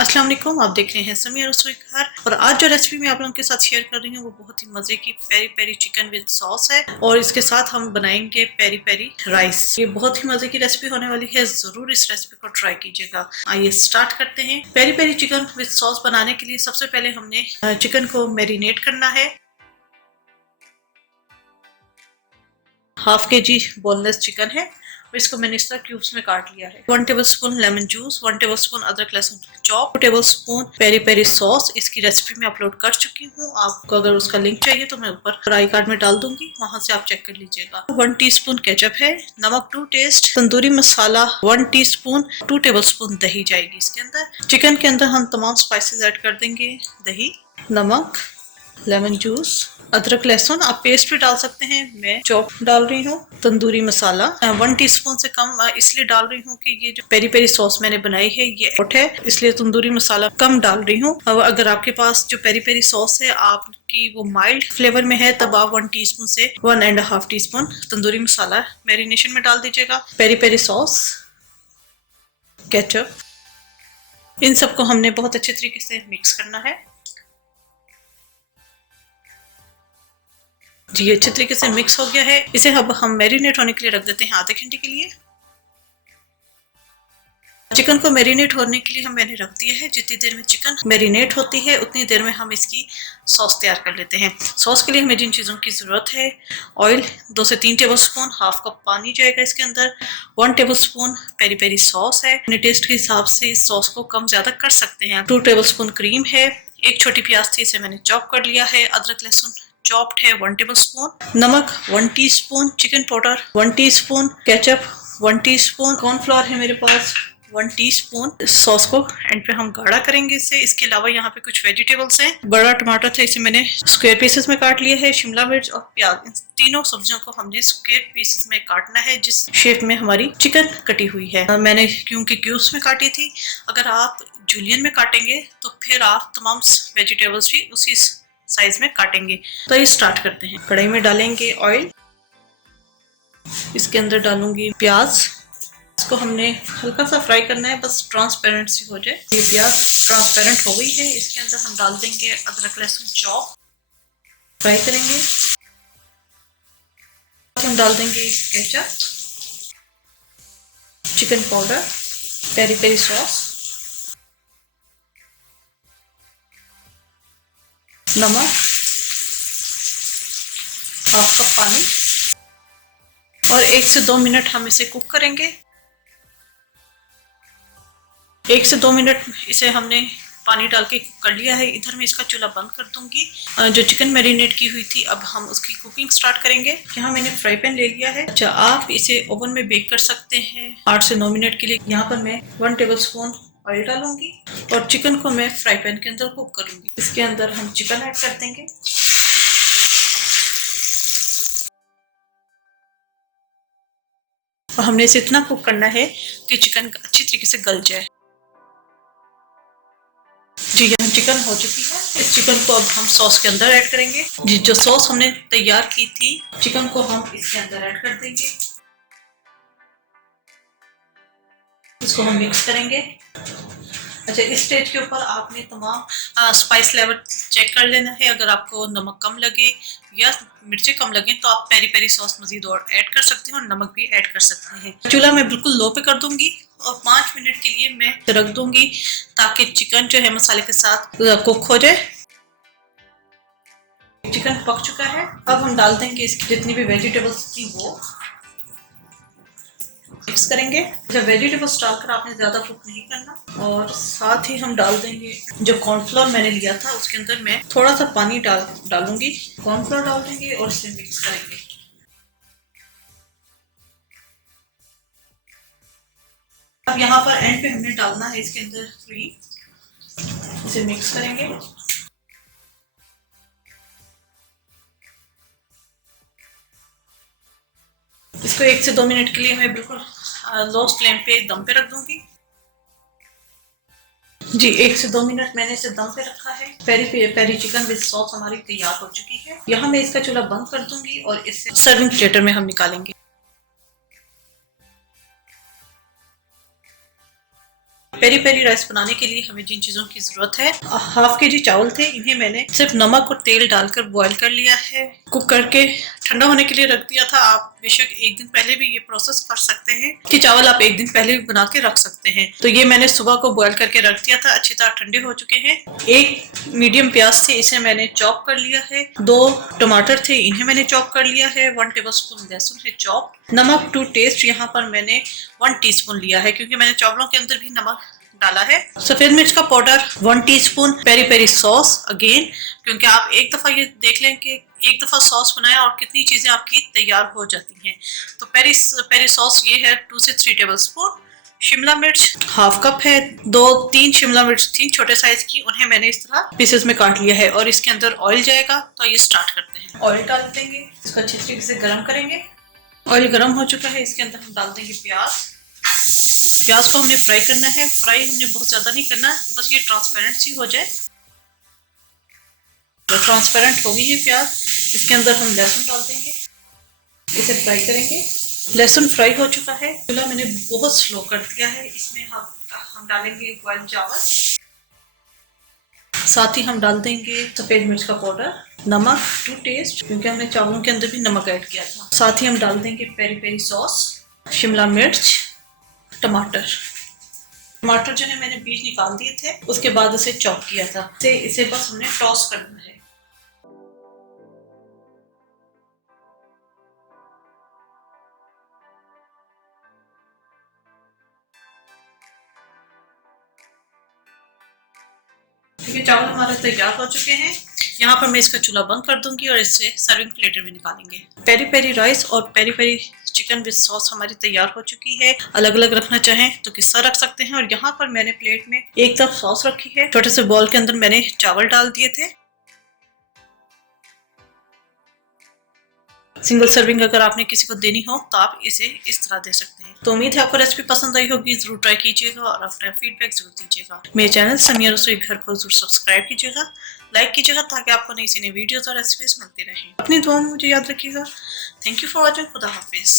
अस्सलाम वालेकुम। आप देख रहे हैं समिया रसोई घर। और आज जो रेसिपी मैं आप लोगों के साथ शेयर कर रही हूँ वो बहुत ही मजे की peri peri chicken with sauce है और इसके साथ हम बनाएंगे पेरी पेरी राइस। ये बहुत ही मजे की रेसिपी होने वाली है, जरूर इस रेसिपी को ट्राई कीजिएगा। आइए स्टार्ट करते हैं। Peri peri chicken with sauce बनाने के लिए सबसे पहले हमने चिकन को मैरिनेट करना है। हाफ के जी बोनलेस चिकन है और इसको मैंने इस तरह क्यूब्स में काट लिया है। 1 टेबलस्पून लेमन जूस, 1 टेबलस्पून अदरक लहसुन chop, 2 tablespoon peri peri sauce. इसकी रेसिपी मैं अपलोड कर चुकी हूँ। आपको अगर उसका लिंक चाहिए तो मैं ऊपर आई कार्ड में डाल दूंगी, वहां से आप चेक कर लीजिएगा। 1 टीस्पून केचप है, नमक to taste, tandoori masala 1 teaspoon, 2 tablespoon दही जाएगी इसके अंदर। चिकन के अंदर हम तमाम स्पाइसेस ऐड कर देंगे, दही, नमक, लेमन जूस, अदरक लहसुन आप पेस्ट भी डाल सकते हैं, मैं चॉप डाल रही हूँ। तंदूरी मसाला 1 टीस्पून से कम इसलिए डाल रही हूँ कि ये जो पेरी पेरी सॉस मैंने बनाई है ये हॉट है, इसलिए तंदूरी मसाला कम डाल रही हूँ। अगर आपके पास जो पेरी पेरी सॉस है आपकी वो माइल्ड फ्लेवर में है तब आप 1 टीस्पून से 1.5 टीस्पून तंदूरी मसाला मैरिनेशन में डाल दीजिएगा। पेरी पेरी सॉस, केचप, इन सबको हमने बहुत अच्छे तरीके से मिक्स करना है। जी ये अच्छे तरीके से मिक्स हो गया है। इसे अब हम मैरिनेट होने के लिए रख देते हैं आधे घंटे के लिए। चिकन को मैरिनेट होने के लिए मैंने रख दिया है। जितनी देर में चिकन मैरिनेट होती है उतनी देर में हम इसकी सॉस तैयार कर लेते हैं। सॉस के लिए हमें जिन चीज़ों की ज़रूरत है, ऑयल 2 से 3 टेबलस्पून, हाफ कप पानी जाएगा इसके अंदर, 1 टेबलस्पून पेरी पेरी सॉस है, अपने टेस्ट के हिसाब से इस सॉस को कम ज़्यादा कर सकते हैं। 2 टेबलस्पून क्रीम है, एक छोटी प्याज थी इसे मैंने चॉप कर लिया है, अदरक लहसुन चॉप्ड है 1 टेबलस्पून, नमक 1 teaspoon, chicken powder 1 teaspoon, ketchup 1 teaspoon, cornflour है मेरे पास 1 टीस्पून। सॉस को एंड पे हम गाढ़ा करेंगे इसे। इसके अलावा यहाँ पे कुछ वेजिटेबल्स हैं। बड़ा टमाटर था, इसे मैंने स्क्वायर पीसेस में काट लिया है। शिमला मिर्च और प्याज, इन तीनों सब्जियों को हमने स्क्वायर पीसेस में काटना है जिस शेप में हमारी चिकन कटी हुई है। मैंने क्योंकि क्यूब्स में काटी थी, अगर आप जूलियन में काटेंगे तो फिर आप तमाम वेजिटेबल्स भी उसी साइज में काटेंगे। तो ये स्टार्ट करते हैं। कढ़ाई में डालेंगे ऑयल, इसके अंदर डालूंगी प्याज। इसको हमने हल्का सा फ्राई करना है, बस ट्रांसपेरेंट सी हो जाए। ये प्याज ट्रांसपेरेंट हो गई है, इसके अंदर हम डाल देंगे अदरक लहसुन चॉप, फ्राई करेंगे। हम डाल देंगे ketchup, chicken powder, peri peri sauce, नमक, हाफ कप पानी और 1 से 2 मिनट हम इसे कुक करेंगे। 1 से 2 मिनट इसे हमने पानी डाल के कुक कर लिया है। इधर मैं इसका चूल्हा बंद कर दूंगी। जो चिकन मैरिनेट की हुई थी अब हम उसकी कुकिंग स्टार्ट करेंगे। यहाँ मैंने फ्राई पैन ले लिया है। अच्छा, आप इसे ओवन में बेक कर सकते हैं 8 से 9 मिनट के लिए। यहाँ पर मैं 1 टेबलस्पून ऑयल डालूंगी और चिकन को मैं फ्राई पैन के अंदर कुक करूंगी। इसके अंदर हम चिकन ऐड कर देंगे। और हमने इसे इतना कुक करना है कि चिकन अच्छी तरीके से गल जाए। जी यहाँ चिकन हो चुकी है। इस चिकन को अब हम सॉस के अंदर ऐड करेंगे। जी जो सॉस हमने तैयार की थी, चिकन को हम इसके अंदर ऐड कर देंगे। इसको हम मिक्स करेंगे। अच्छा, इस स्टेज के ऊपर आपने तमाम स्पाइस लेवल चेक कर लेना है। अगर आपको नमक कम लगे या मिर्चें कम लगे तो आप पेरी पेरी सॉस मजीद और ऐड कर सकते हैं और नमक भी ऐड कर सकते हैं। चूल्हा मैं बिल्कुल लो पे कर दूंगी और 5 मिनट के लिए मैं रख दूंगी ताकि चिकन जो है मसाले के साथ कुक हो जाए। चिकन पक चुका है। अब हम डाल देंगे इसकी जितनी भी वेजिटेबल्स थी वो मिक्स करेंगे। जब वेजिटेबल्स डालकर आपने ज्यादा कुक नहीं करना। और साथ ही हम डाल देंगे जो कॉर्नफ्लोर मैंने लिया था उसके अंदर मैं थोड़ा सा पानी डालूंगी। कॉर्नफ्लोर डाल देंगे और इसे मिक्स करेंगे। अब यहाँ पर एंड पे हमने डालना है इसके अंदर क्रीम। इसे मिक्स करेंगे। इसको 1 से 2 मिनट के लिए मैं बिल्कुल लो फ्लेम पे दम पे रख दूंगी। जी 1 से 2 मिनट मैंने इसे दम पे रखा है। पेरी चिकन विद सॉस हमारी तैयार हो चुकी है। यहाँ मैं इसका चूल्हा बंद कर दूंगी और इसे सर्विंग प्लेटर में हम निकालेंगे। पेरी पेरी राइस बनाने के लिए हमें जिन चीज़ों की ज़रूरत है, हाफ के जी चावल थे, इन्हें मैंने सिर्फ नमक और तेल डालकर बॉईल कर लिया है, कुक करके ठंडा होने के लिए रख दिया था। आप बेशक एक दिन पहले भी ये प्रोसेस कर सकते हैं कि चावल आप एक दिन पहले भी बना के रख सकते हैं। तो ये मैंने सुबह को बॉईल करके रख दिया था, अच्छी तरह ठंडे हो चुके हैं। एक मीडियम प्याज थे, इसे मैंने चॉप कर लिया है। 2 टमाटर थे, इन्हें मैंने चॉप कर लिया है। 1 टेबलस्पून लहसुन है चॉप। नमक टू टेस्ट, यहाँ पर मैंने 1 टीस्पून लिया है क्योंकि मैंने चावलों के अंदर भी नमक डाला है। सफेद मिर्च का powder 1 teaspoon. Peri peri sauce again, क्योंकि आप एक दफा ये देख लें कि एक दफा सॉस बनाएं और कितनी चीजें आपकी तैयार हो जाती हैं। तो पेरी सॉस ये है 2 से 3 टेबलस्पून। शिमला मिर्च हाफ कप है। 2-3 शिमला मिर्च थी छोटे साइज की, उन्हें मैंने इस तरह पीसेस में काट लिया है और इसके अंदर ऑयल जाएगा। तो ये स्टार्ट करते हैं। ऑयल डाल देंगे, इसको अच्छी तरीके से गर्म करेंगे। ऑयल गर्म हो चुका है, इसके अंदर हम डाल देंगे प्याज। प्याज को हमने फ्राई करना है। फ्राई हमने बहुत ज्यादा नहीं करना, बस ये ट्रांसपेरेंट सी हो जाए। तो ट्रांसपेरेंट हो गई है प्याज, इसके अंदर हम लहसुन डाल देंगे, इसे फ्राई करेंगे। लहसुन फ्राई हो चुका है, चूल्हा मैंने बहुत स्लो कर दिया है। इसमें हम डालेंगे बॉइल्ड चावल, साथ ही हम डाल देंगे सफेद मिर्च का पाउडर, नमक टू टेस्ट क्योंकि हमने चावलों के अंदर भी नमक ऐड किया था। साथ ही हम डाल देंगे पेरी पेरी सॉस, शिमला मिर्च, टमाटर जो है मैंने बीज निकाल दिए थे, उसके बाद उसे चॉप किया था। इसे बस हमने टॉस करना है। ठीक है, चावल हमारे तैयार हो चुके हैं। यहाँ पर मैं इसका चूल्हा बंद कर दूंगी और इससे सर्विंग प्लेटर में निकालेंगे। पेरी पेरी राइस और peri peri chicken with sauce हमारी तैयार हो चुकी है। अलग अलग रखना चाहें तो किस्सा रख सकते हैं। और यहाँ पर मैंने प्लेट में एक तरफ सॉस रखी है, छोटे से बॉल के अंदर मैंने चावल डाल दिए थे। सिंगल सर्विंग अगर आपने किसी को देनी हो तो आप इसे इस तरह दे सकते हैं। तो उम्मीद है आपको रेसिपी पसंद आई होगी, जरूर ट्राई कीजिएगा और अपना फीडबैक जरूर दीजिएगा। मेरे चैनल समिया रसोई घर को जरूर सब्सक्राइब कीजिएगा, लाइक कीजिएगा ताकि आपको नई वीडियोस और रेसिपीज मिलती रहें। अपनी दुआ में मुझे याद रखिएगा। Thank you for watching. खुदा हाफिज।